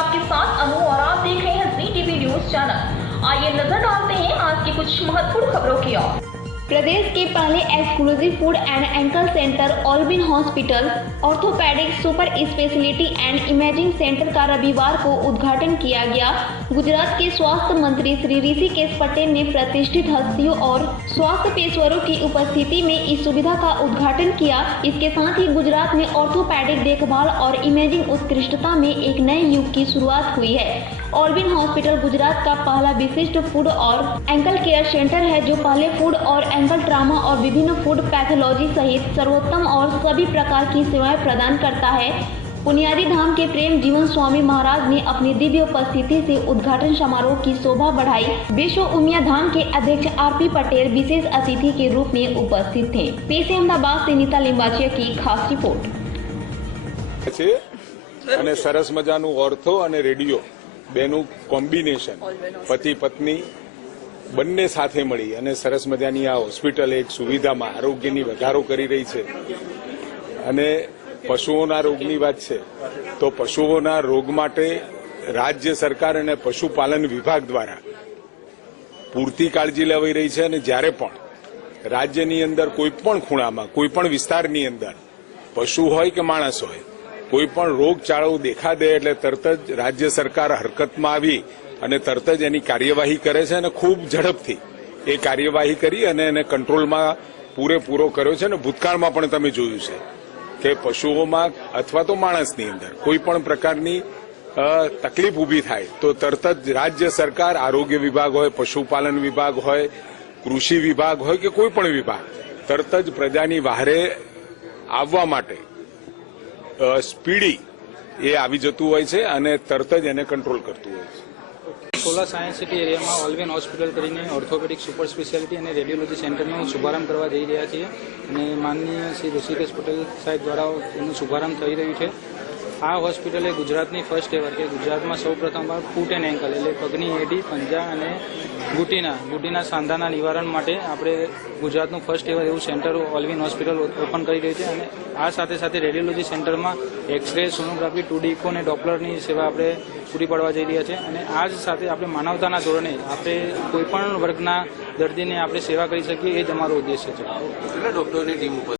आपके साथ अनु और आप देख रहे हैं जी टीवी न्यूज चैनल। आइए नजर डालते हैं आज की कुछ महत्वपूर्ण खबरों की ओर। प्रदेश के पहले exclusive foot and ankle center Albin hospital orthopedic super speciality and imaging center का रविवार को उद्घाटन किया गया। गुजरात के स्वास्थ्य मंत्री श्री ऋषिकेश पटेल ने प्रतिष्ठित हस्तियों और स्वास्थ्य पेशेवरों की उपस्थिति में इस सुविधा का उद्घाटन किया। इसके साथ ही गुजरात में ऑर्थोपेडिक देखभाल और इमेजिंग उत्कृष्टता में एक नए युग की शुरुआत हुई है। ऑल्बिन हॉस्पिटल गुजरात का पहला विशिष्ट फूड और एंकल केयर सेंटर है, जो पहले फूड और एंकल ट्रामा और विभिन्न फूड पैथोलॉजी सहित सर्वोत्तम और सभी प्रकार की सेवाएं प्रदान करता है। बुनियादी धाम के प्रेम जीवन स्वामी महाराज ने अपनी दिव्य उपस्थिति से उद्घाटन समारोह की शोभा बढ़ाई। विश्व उमिया धाम के अध्यक्ष आरपी पटेल विशेष अतिथि के रूप में उपस्थित थे। पेश अहमदाबाद से नीता लिंबाचिया की खास रिपोर्ट। सरस मजानु ऑर्थो और रेडियो बेनु कॉम्बिनेशन पति पत्नी બંને સાથે મળી અને સરસ મજાની આ હોસ્પિટલ એક સુવિધામાં આરોગ્યની વધારો કરી રહી છે અને પશુઓના રોગની વાત છે તો પશુઓના રોગ માટે રાજ્ય સરકાર અને પશુપાલન વિભાગ દ્વારા પૂરતી કાળજી લેવાઈ રહી છે અને જ્યારે પણ રાજ્યની અંદર કોઈપણ ખૂણામાં કોઈપણ વિસ્તારની અંદર પશુ હોય કે માણસ હોય કોઈપણ રોગચાળો દેખા દે એટલે તરત જ રાજ્ય સરકાર હરકતમાં આવી અને તરત જ એની કાર્યવાહી કરે છે અને ખૂબ ઝડપથી એ કાર્યવાહી કરી અને એને કંટ્રોલમાં પૂરેપૂરો કર્યો છે અને ભૂતકાળમાં પણ તમે જોયું છે કે પશુઓમાં અથવા તો માણસની અંદર કોઈ પણ પ્રકારની તકલીફ ઊભી થાય તો તરત જ રાજ્ય સરકાર આરોગ્ય વિભાગ હોય પશુપાલન વિભાગ હોય કૃષિ વિભાગ હોય કે કોઈ પણ વિભાગ તરત જ પ્રજાની વહારે આવવા માટે સ્પીડી એ આવી જતું હોય છે અને તરત જ એને કંટ્રોલ કરતું હોય છે। સોલા સાયન્સ સિટી એરિયામાં ઓલ્બિન હોસ્પિટલ કરીને ઓર્થોપેડિક સુપર સ્પેશિયાલિટી અને રેડિયોલોજી સેન્ટરનો શુભારંભ કરવા જઈ રહ્યા છીએ અને માનનીય શ્રી ઋષિકેશ પટેલ સાહેબ દ્વારા એનું શુભારંભ થઈ રહ્યું છે। આ હોસ્પિટલ એ ગુજરાતની ફર્સ્ટ એવર કે ગુજરાતમાં સૌ પ્રથમવાર ફૂટ એન્ડ એન્કલ એટલે પગની એડી પંજા અને ઘૂંટીના સાંધાના નિવારણ માટે આપણે ગુજરાતનું ફર્સ્ટ એવર એવું સેન્ટર ઓલ્બિન હોસ્પિટલ ઓપન કરી રહ્યું છે અને આ સાથે સાથે રેડિયોલોજી સેન્ટરમાં એક્સરે સોનોગ્રાફી 2D ઇકો અને ડોપલરની સેવા આપણે પૂરી પાડવા જઈ રહ્યા છે અને આ જ સાથે આપણે માનવતાના ધોરણે આપણે કોઈપણ વર્ગના દર્દીને આપણે સેવા કરી શકીએ એ જ અમારો ઉદ્દેશ્ય છે।